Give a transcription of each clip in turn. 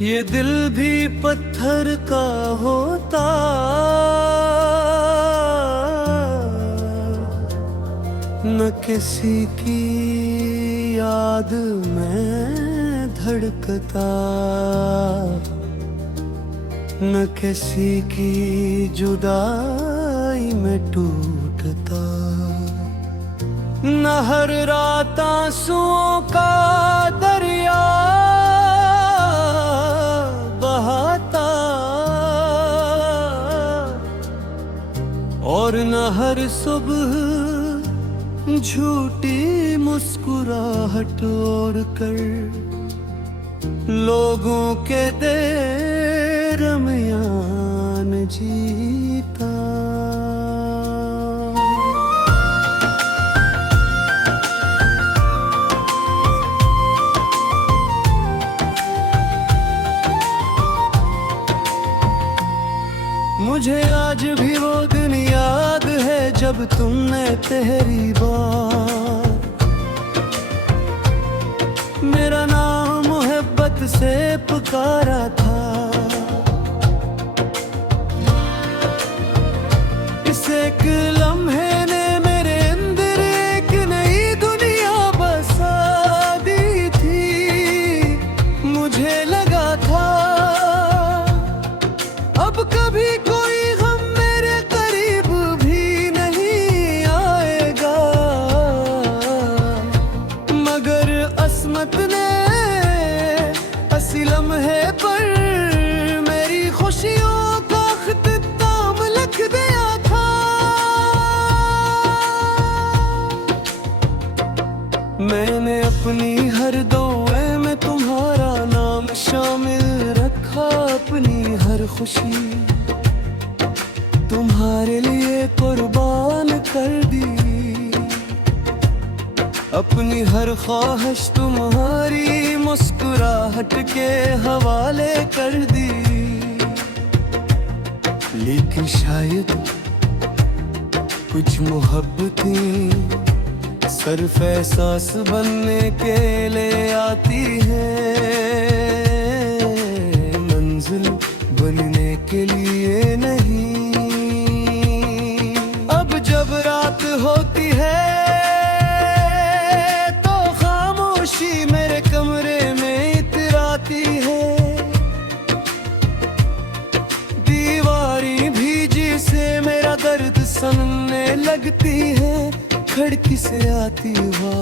ये दिल भी पत्थर का होता, न किसी की याद में धड़कता, न किसी की जुदाई में टूटता, न हर रात आंसुओं का दरिया बहाता, और न हर सुबह झूठी मुस्कुराहट ओढ़ कर लोगों के दरमियान जीता। मुझे आज भी वो दिन याद है जब तुमने पहली बार मेरा नाम मोहब्बत से पुकारा था। इस एक लम्हे ने मेरे अंदर एक नई दुनिया बसा दी थी। मुझे लगा था अब कभी कोई गम मेरे करीब भी नहीं आएगा, मगर अस्मत ने इसी लम्हे पर मेरी खुशियों का ख़िताम लिख दिया था। मैंने अपनी हर दुआ में तुम्हारा नाम शामिल रखा, अपनी हर खुशी तुम्हारे लिए कुर्बान कर दी, अपनी हर ख्वाहिश तुम्हारी मुस्कुराहट के हवाले कर दी। लेकिन शायद कुछ मोहब्बतें सिर्फ एहसास बनने के लिए आती हैं, मंजिल बनने के लिए नहीं। अब जब रात होती है तो खामोशी मेरे कमरे में इतराती है, दीवारी भीजी से मेरा दर्द सनने लगती है। खिड़की से आती हवा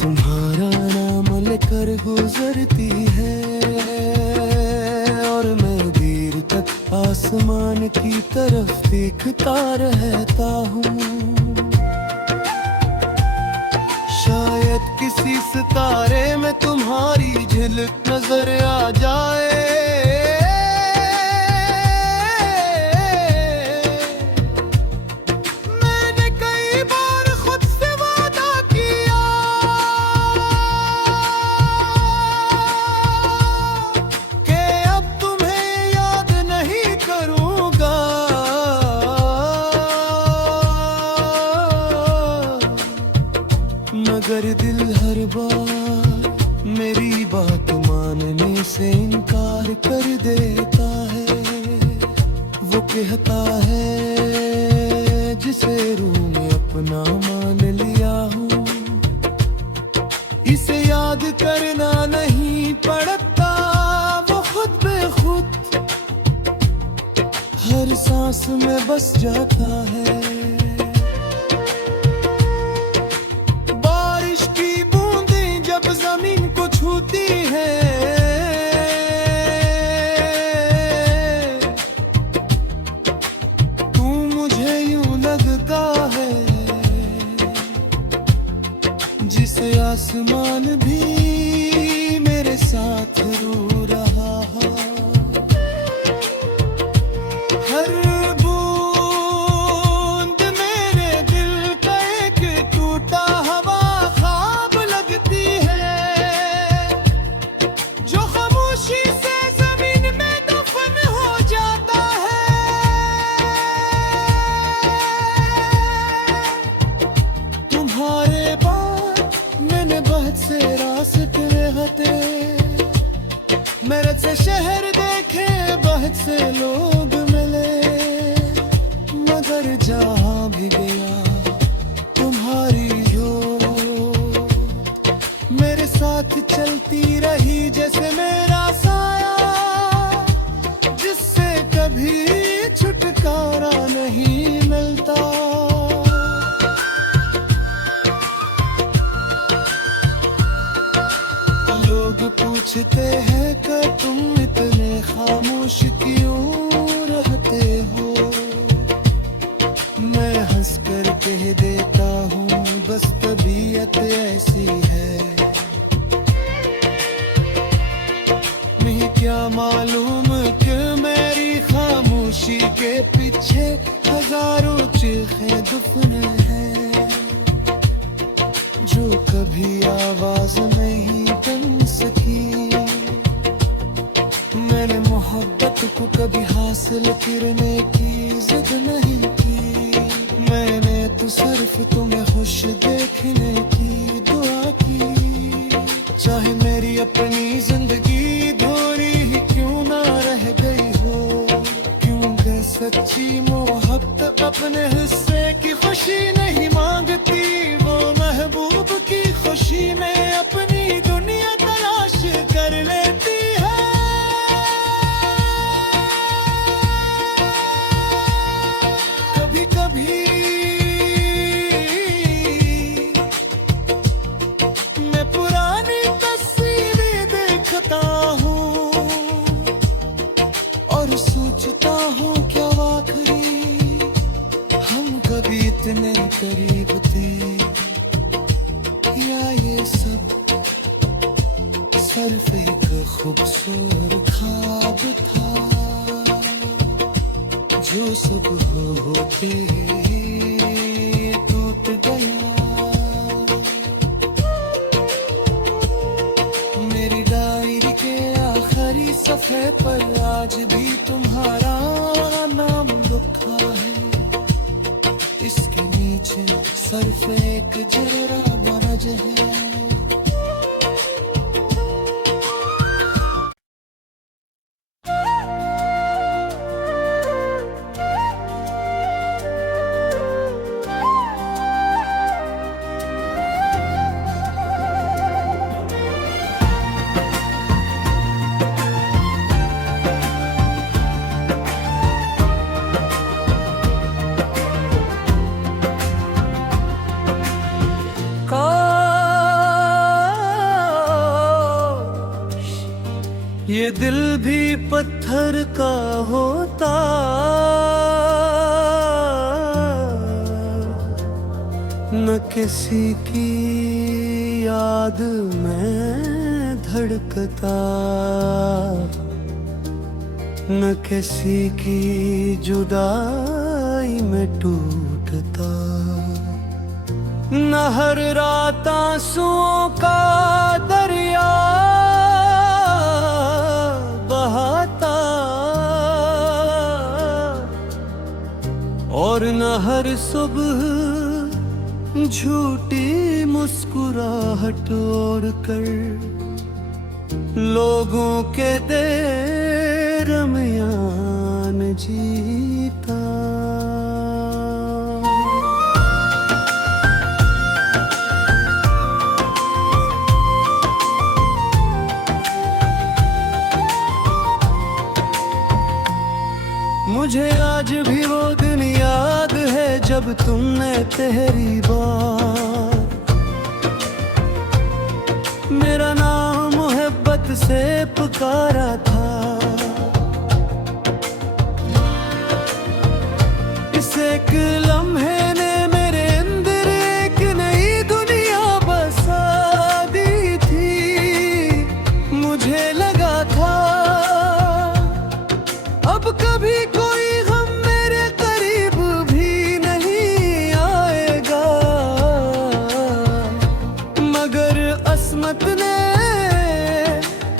तुम्हारा नाम लेकर गुजरती है, और मैं देर तक आसमान की तरफ देखता रहता हूँ। शायद किसी सितारे में तुम्हारी झलक नजर आ जाए, मगर दिल हर बार मेरी बात मानने से इनकार कर देता है। वो कहता है जिसे रूह में अपना मान लिया हूँ, इसे याद करना नहीं पड़ता। वो खुद बेखुद हर सांस में बस जाता है। जमीन को छूती है तू मुझे यूं लगता है जिसे आसमान भी मेरे साथ रो रहा है। हर बूंद मेरे दिल का एक टूटा हवा ख्वाब लगती है, जो खामोशी से जमीन में दफन हो जाता है। तुम्हारे बाद मैंने बहुत से रास्ते हटे, मेरे से शहर देखे बहुत से लोग मिले, मगर जहाँ भी गया तुम्हारी याद मेरे साथ चलती रही जैसे मेरा साया, जिससे कभी छुटकारा नहीं मिलता। लोग पूछते हैं कि तुम इतने खामोश क्यों रहते हो, मैं हंस कर कह देता हूँ बस तबीयत ऐसी है। मैं क्या मालूम कि मेरी खामोशी के पीछे हजारों चीखें दुफन है, जो कभी आवाज नहीं बन सकी। मैंने मोहब्बत को कभी हासिल करने की जिद नहीं की, मैंने तो सिर्फ तुम्हें खुश देखने की दुआ की। चाहे मेरी अपनी जिंदगी धोरी ही क्यों ना रह गई हो, क्योंकि सच्ची मोहब्बत अपने हिस्से की खुशी नहीं मांगती, वो महबूब की खुशी में अपनी दुनिया तलाश कर लेती है। कभी कभी मैं पुरानी तस्वीरें देखता हूँ और सोचता हूँ क्या वाकई हम कभी इतने करीब थे, या ये सब सिर्फ एक खूबसूरत ख्वाब था, जो सुबह होते टूट गया। मेरी डायरी के आखिरी सफ़े पर आज भी तुम्हारा नाम लिखा है, इसके नीचे सिर्फ एक जरा बरज है। ये दिल भी पत्थर का होता, न किसी की याद में धड़कता, न किसी की जुदाई में टूटता, न हर रात आंसुओं का दरिया बहाता, और न हर सुबह झूठी मुस्कुराहट ओढ़ कर लोगों के दरमियान जीता। मुझे आज भी वो दिन याद है जब तुमने पहली बार मेरा नाम मोहब्बत से पुकारा था। इस एक लम्हे ने मेरे अंदर एक नई दुनिया बसा दी थी। मुझे लगा था अब कभी कोई गम मेरे करीब भी नहीं आएगा, मगर अस्मत ने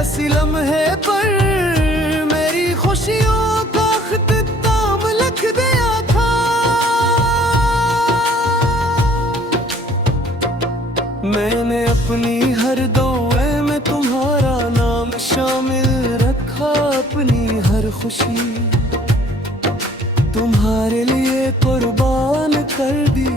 इसी लम्हे पर मेरी खुशियों का ख़िताम लिख दिया था। मैंने अपनी हर दुआ में तुम्हारा नाम शामिल खुशी तुम्हारे लिए कुर्बान कर दी।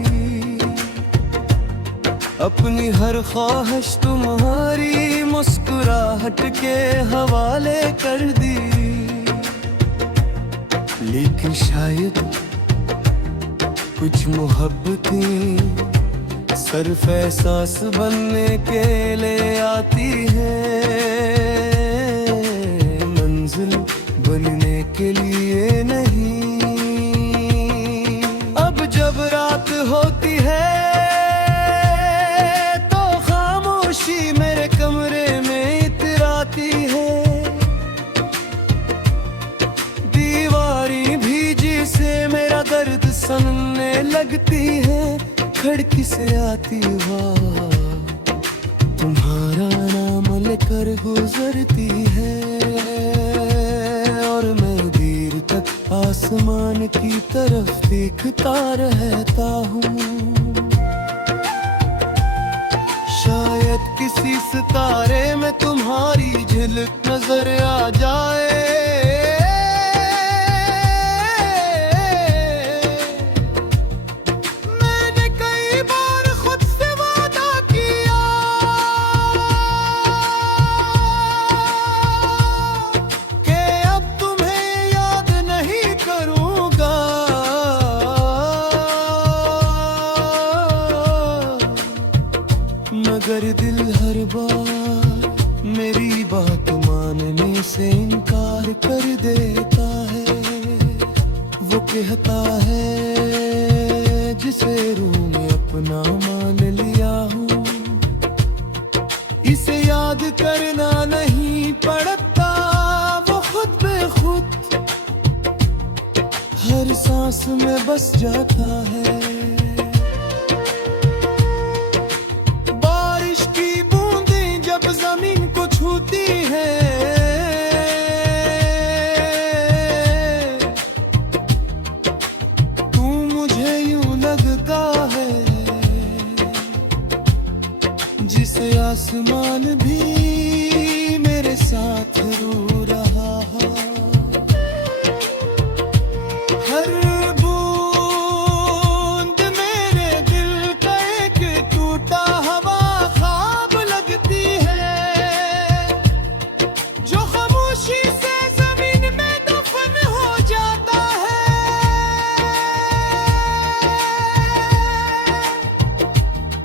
अपनी हर ख्वाहिश तुम्हारी मुस्कुराहट के हवाले कर दी। लेकिन शायद कुछ मोहब्बतें सिर्फ एहसास बनने के लिए आती है, मंजिल बनने के लिए नहीं। अब जब रात होती है तो खामोशी मेरे कमरे में इतराती है। दीवारी भीजी से मेरा दर्द सनने लगती है। खिड़की से आती हवा तुम्हारा नाम लेकर गुजरती है। और मैं देर तक आसमान की तरफ देखता रहता हूँ। शायद किसी सितारे में तुम्हारी झलक नजर आ जाए। मगर दिल हर बार मेरी बात मानने से इनकार कर देता है। वो कहता है जिसे रूह में अपना मान लिया हूँ, इसे याद करना नहीं पड़ता। वो खुद बेखुद हर सांस में बस जाता है। जमीन को छूती है तू मुझे यूं लगता है जिसे आसमान भी मेरे साथ रो रहा है। हर बूंद मेरे दिल का एक टूटा हवा ख्वाब लगती है।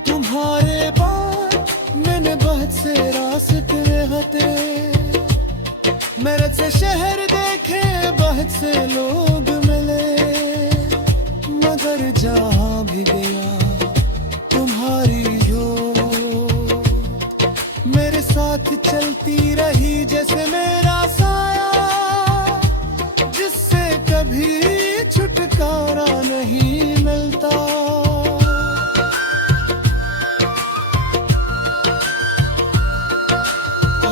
तुम्हारे बाद मैंने बहुत से रास्ते हटे, मेरे से शहर देखे बहुत से लोग मिले। मगर जहाँ भी गया तुम्हारी याद मेरे साथ चलती रही जैसे मेरा साया, जिससे कभी छुटकारा नहीं मिलता।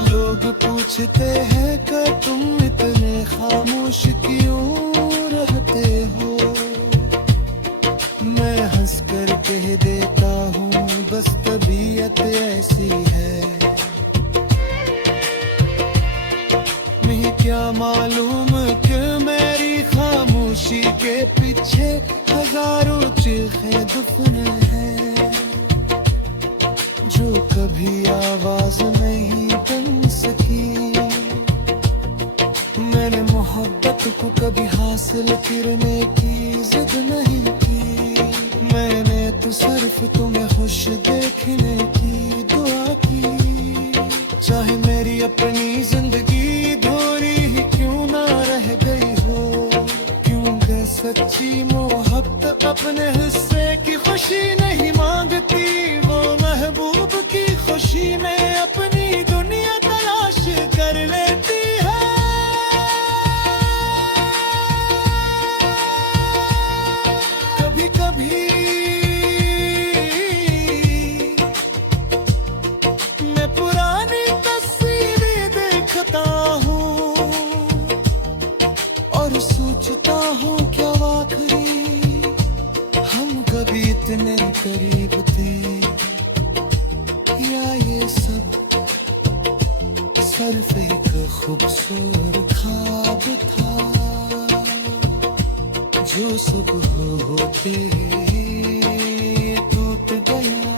लोग पूछते हैं कि तुम इतने खामोश क्यों रहते हो। मैं हंस कर कह देता हूँ बस तबीयत ऐसी है। नहीं क्या मालूम कि मेरी खामोशी के पीछे हजारों चीखें दफन हैं, जो कभी आवाज नहीं बन सकी। मैंने मोहब्बत को कभी हासिल करने की जिद नहीं की। मैंने तो सिर्फ तुम्हें खुश देखने की दुआ की। चाहे मेरी अपनी जिंदगी धोरी ही क्यों ना रह गई हो, क्योंकि सच्ची मोहब्बत अपने हिस्से की खुशी नहीं मांगती। वो महबूब की खुशी में अपनी दुनिया तलाश कर लेती है। कभी कभी मैं पुरानी तस्वीरें देखता हूँ और सोचता हूँ क्या वाकई हम कभी इतने करीब थे, या ये सब सिर्फ एक खूबसूरत ख्वाब था जो सब होते टूट गया।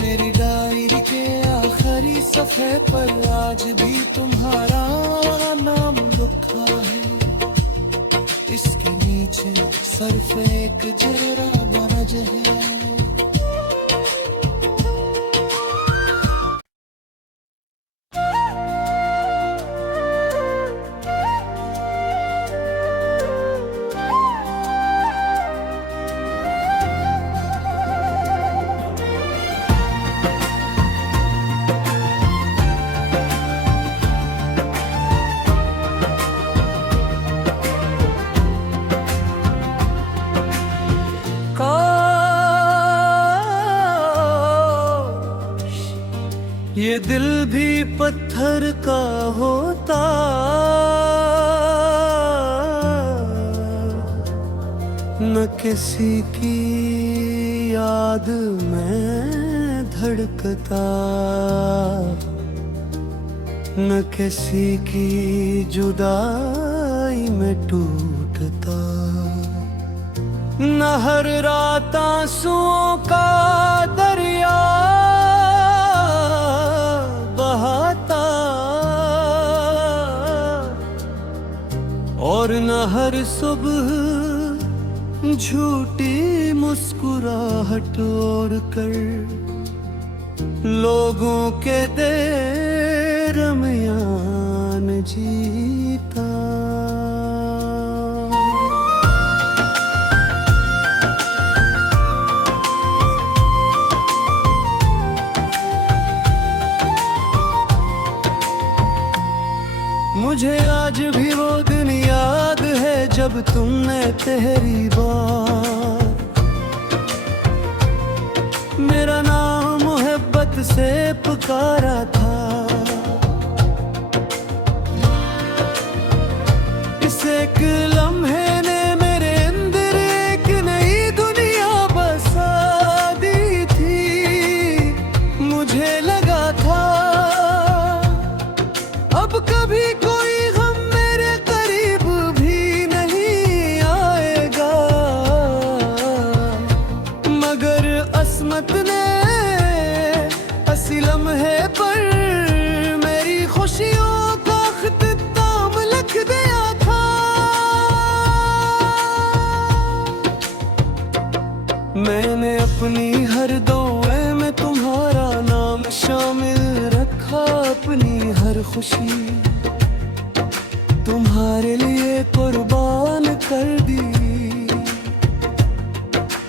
मेरी डायरी के आखिरी सफ़े पर आज भी तुम्हारा नाम लिखा है। इसके नीचे सिर्फ एक जरा बरज है। ये दिल भी पत्थर का होता, न किसी की याद में धड़कता, न किसी की जुदाई में टूटता, न हर रात आंसुओं का दरिया बहाता, और न हर सुबह झूठी मुस्कुराहट ओढ़ कर लोगों के दरमियान जीता। मुझे आज भी वो दिन याद है जब तुमने पहली बार मेरा नाम मोहब्बत से पुकारा था। इस एक लम्हे ने मेरे अंदर एक नई दुनिया बसा दी थी। मुझे लगा था अब कभी कोई गम मेरे करीब भी नहीं आएगा, मगर अस्मत ने इसी लम्हे पर मेरी खुशियों का ख़िताम लिख दिया था। मैंने अपनी हर दुआ में तुम्हारा नाम शामिल रखा, अपनी हर खुशी तुम्हारे लिए कुर्बान कर दी,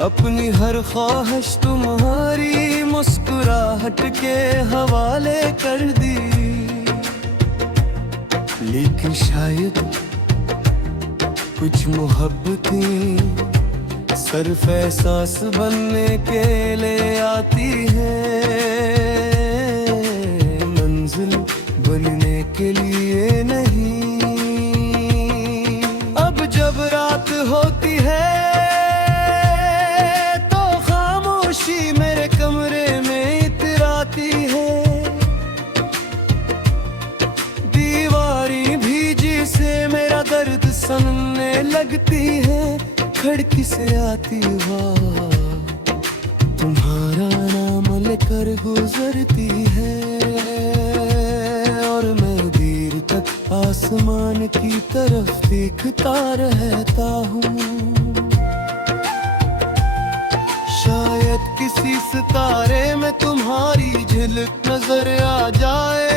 अपनी हर ख्वाहिश तुम्हारी मुस्कुराहट के हवाले कर दी। लेकिन शायद कुछ मोहब्बतें सिर्फ एहसास बनने के लिए आती हैं, मंजिल बनने के लिए नहीं। अब जब रात होती है तो खामोशी मेरे कमरे में इतराती है। दीवारी भीजी से मेरा दर्द सनने लगती है। खिड़की से आती हवा तुम्हारा नाम लेकर गुजरती है, और मैं देर तक आसमान की तरफ देखता रहता हूँ। शायद किसी सितारे में तुम्हारी झलक नजर आ जाए।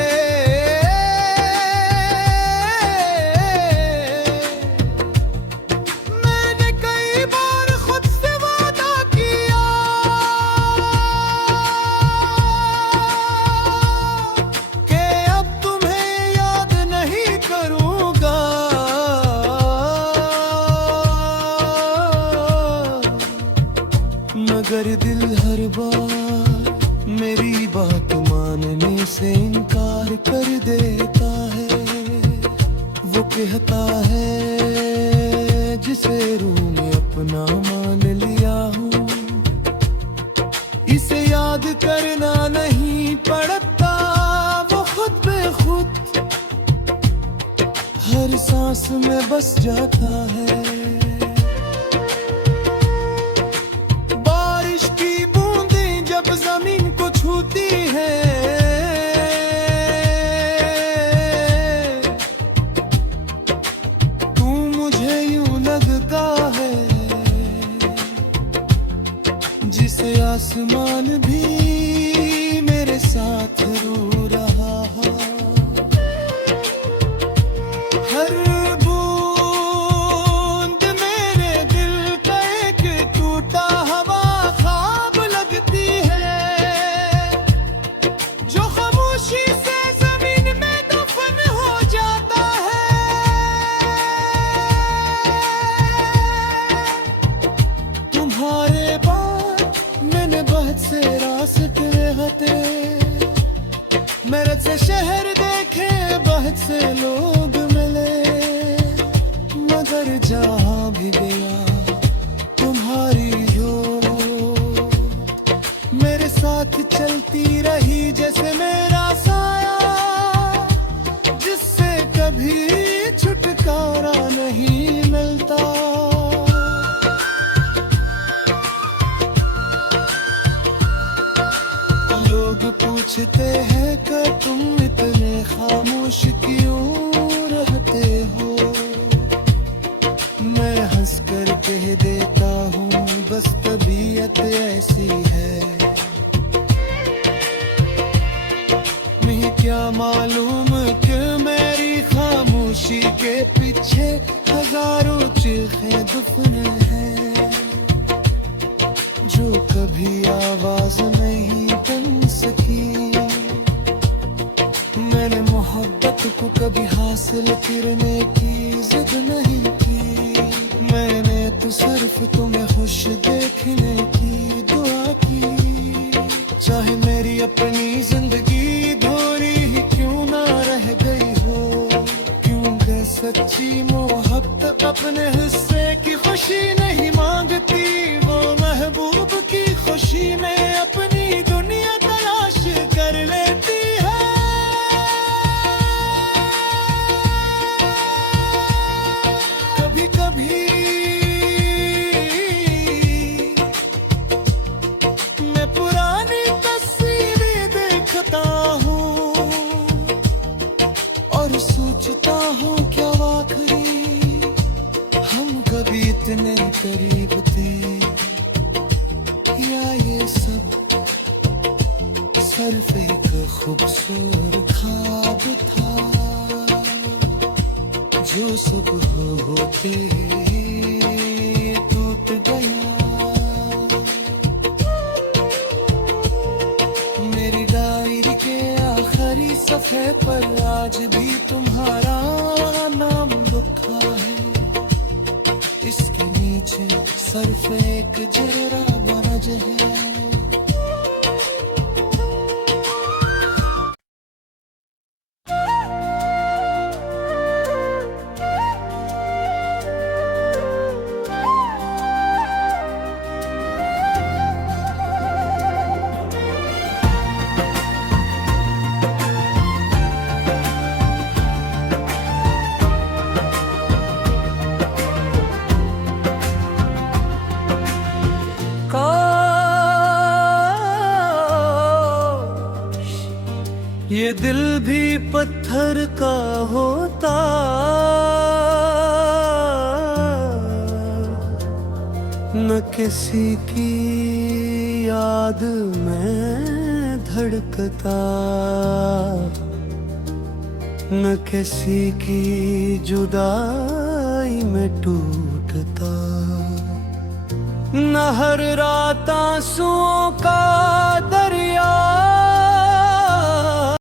मगर दिल हर बार मेरी बात मानने से इनकार कर देता है। वो कहता है जिसे रूह में अपना मान लिया हूँ, इसे याद करना नहीं पड़ा। में बस जाता है। बारिश की बूंदें जब जमीन को छूती है, तू मुझे यूं लगता है जिसे आसमान भी मेरे साथ रो रहा है। हर बूंद मेरे दिल का एक टूटा हुआ ख्वाब लगती है, जो खामोशी से जमीन में दफन हो जाता है। तुम्हारे बाद मैंने बहुत से रास्ते हटे, मेरठ से शहर देखे, बहुत से लोग मिले, मगर जहाँ भी गया तुम्हारी याद मेरे साथ चलती रही, जैसे मेरा साया जिससे कभी छुटकारा नहीं मिलता। लोग पूछते हैं कि तुम इतने खामोश क्यों रहते हो, मैं हंस कर कह देता हूँ बस तबीयत ऐसी है। मैं क्या मालूम कि मेरी खामोशी के पीछे हजारों चीखें दफन हैं, जो कभी आवाज नहीं बन सकी। मैंने मोहब्बत को कभी हासिल करने की जिद नहीं की, मैंने तो सिर्फ तुम्हें खुश देखने की दुआ की। चाहे मेरी अपनी जिंदगी धोरी ही क्यों ना रह गई हो, क्योंकि सच्ची मोहब्बत अपने हिस्से की खुशी नहीं मांगती, वो महबूब की खुशी में अपनी दुनिया तलाश कर लेती है। कभी कभी मैं पुरानी तस्वीरें देखता हूँ और सोचता हूँ क्या वाकई हम कभी इतने करीब थे, या ये सब सिर्फ एक खूबसूरत ख्वाब था, जो सुबह होते टूट गया। मेरी डायरी के आखिरी सफ़े पर आज भी तुम्हारा नाम लिखा है, इसके नीचे सिर्फ एक जरा बनज है। ये दिल भी पत्थर का होता, न किसी की याद में धड़कता, न किसी की जुदाई में टूटता, न हर रात आंसुओं का